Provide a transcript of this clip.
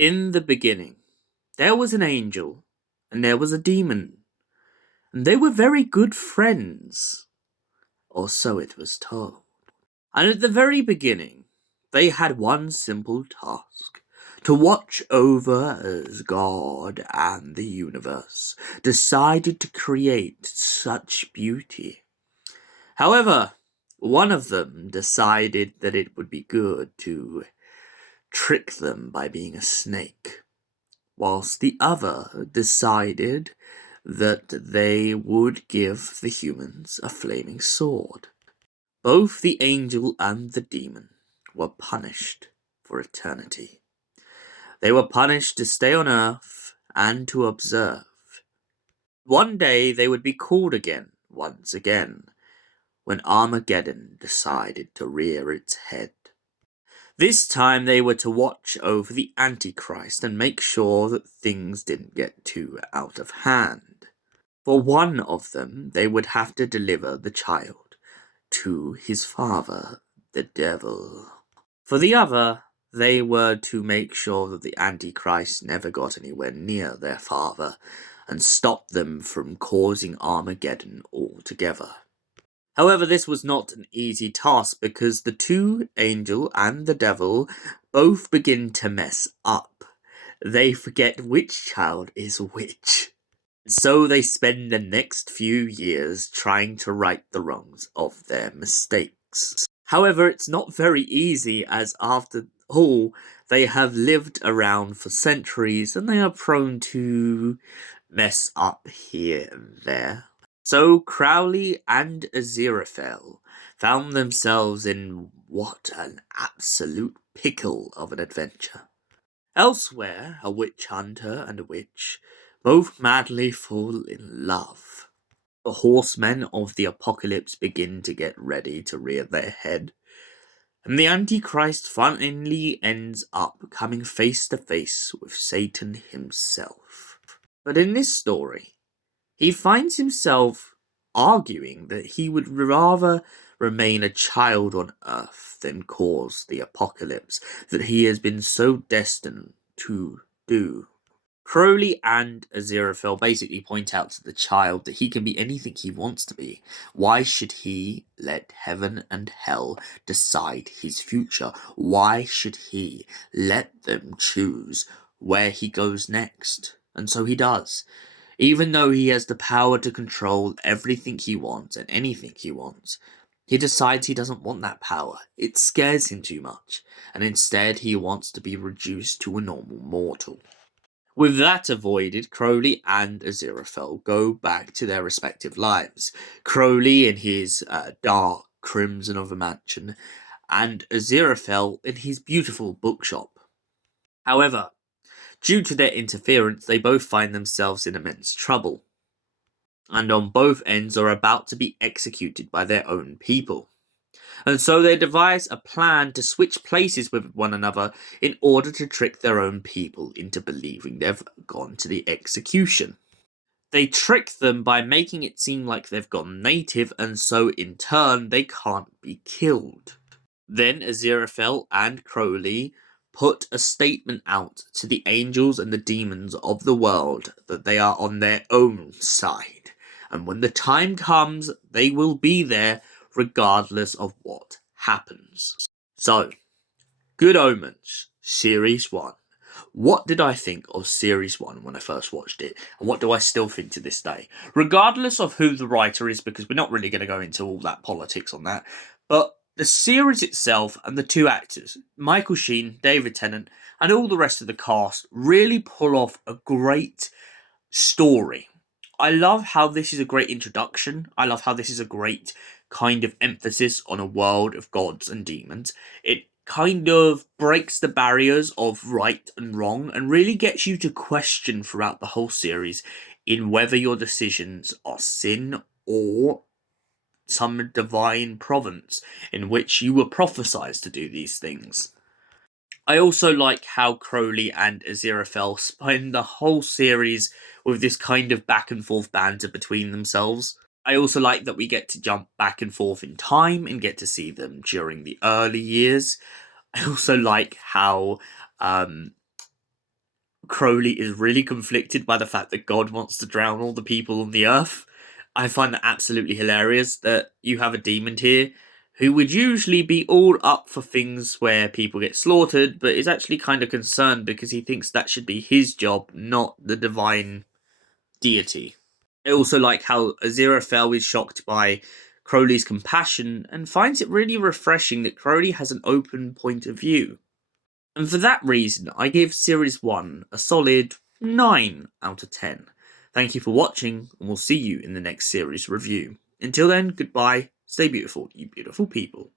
In the beginning, there was an angel, and there was a demon, and they were very good friends, or so it was told. And at the very beginning, they had one simple task: to watch over as God and the universe decided to create such beauty. However, one of them decided that it would be good to trick them by being a snake, whilst the other decided that they would give the humans a flaming sword. Both the angel and the demon were punished for eternity. They were punished to stay on Earth and to observe. One day they would be called again, once again, when Armageddon decided to rear its head. This time they were to watch over the Antichrist and make sure that things didn't get too out of hand. For one of them, they would have to deliver the child to his father, the devil. For the other, they were to make sure that the Antichrist never got anywhere near their father and stop them from causing Armageddon altogether. However, this was not an easy task because the two, angel and the devil, both begin to mess up. They forget which child is which. So they spend the next few years trying to right the wrongs of their mistakes. However, it's not very easy, as after all, they have lived around for centuries and they are prone to mess up here and there. So Crowley and Aziraphale found themselves in what an absolute pickle of an adventure. Elsewhere, a witch hunter and a witch both madly fall in love. The horsemen of the apocalypse begin to get ready to rear their head, and the Antichrist finally ends up coming face to face with Satan himself. But in this story, he finds himself arguing that he would rather remain a child on Earth than cause the apocalypse that he has been so destined to do. Crowley and Aziraphale basically point out to the child that he can be anything he wants to be. Why should he let heaven and hell decide his future? Why should he let them choose where he goes next? And so he does. Even though he has the power to control everything he wants and anything he wants, he decides he doesn't want that power. It scares him too much, and instead he wants to be reduced to a normal mortal. With that avoided, Crowley and Aziraphale go back to their respective lives. Crowley in his dark crimson of a mansion, and Aziraphale in his beautiful bookshop. However, due to their interference, they both find themselves in immense trouble, and on both ends are about to be executed by their own people. And so they devise a plan to switch places with one another in order to trick their own people into believing they've gone to the execution. They trick them by making it seem like they've gone native, and so in turn they can't be killed. Then Aziraphale and Crowley put a statement out to the angels and the demons of the world that they are on their own side, and when the time comes, they will be there regardless of what happens. So, Good Omens, Series 1. What did I think of Series 1 when I first watched it, and what do I still think to this day? Regardless of who the writer is, because we're not really going to go into all that politics on that, but the series itself and the two actors, Michael Sheen, David Tennant, and all the rest of the cast, really pull off a great story. I love how this is a great introduction. I love how this is a great kind of emphasis on a world of gods and demons. It kind of breaks the barriers of right and wrong and really gets you to question throughout the whole series in whether your decisions are sin or some divine providence in which you were prophesied to do these things. I also like how Crowley and Aziraphale spend the whole series with this kind of back and forth banter between themselves. I also like that we get to jump back and forth in time and get to see them during the early years. I also like how Crowley is really conflicted by the fact that God wants to drown all the people on the earth. I find that absolutely hilarious that you have a demon here who would usually be all up for things where people get slaughtered, but is actually kind of concerned because he thinks that should be his job, not the divine deity. I also like how Aziraphale is shocked by Crowley's compassion and finds it really refreshing that Crowley has an open point of view. And for that reason, I give Series 1 a solid 9 out of 10. Thank you for watching, and we'll see you in the next series review. Until then, goodbye, stay beautiful, you beautiful people.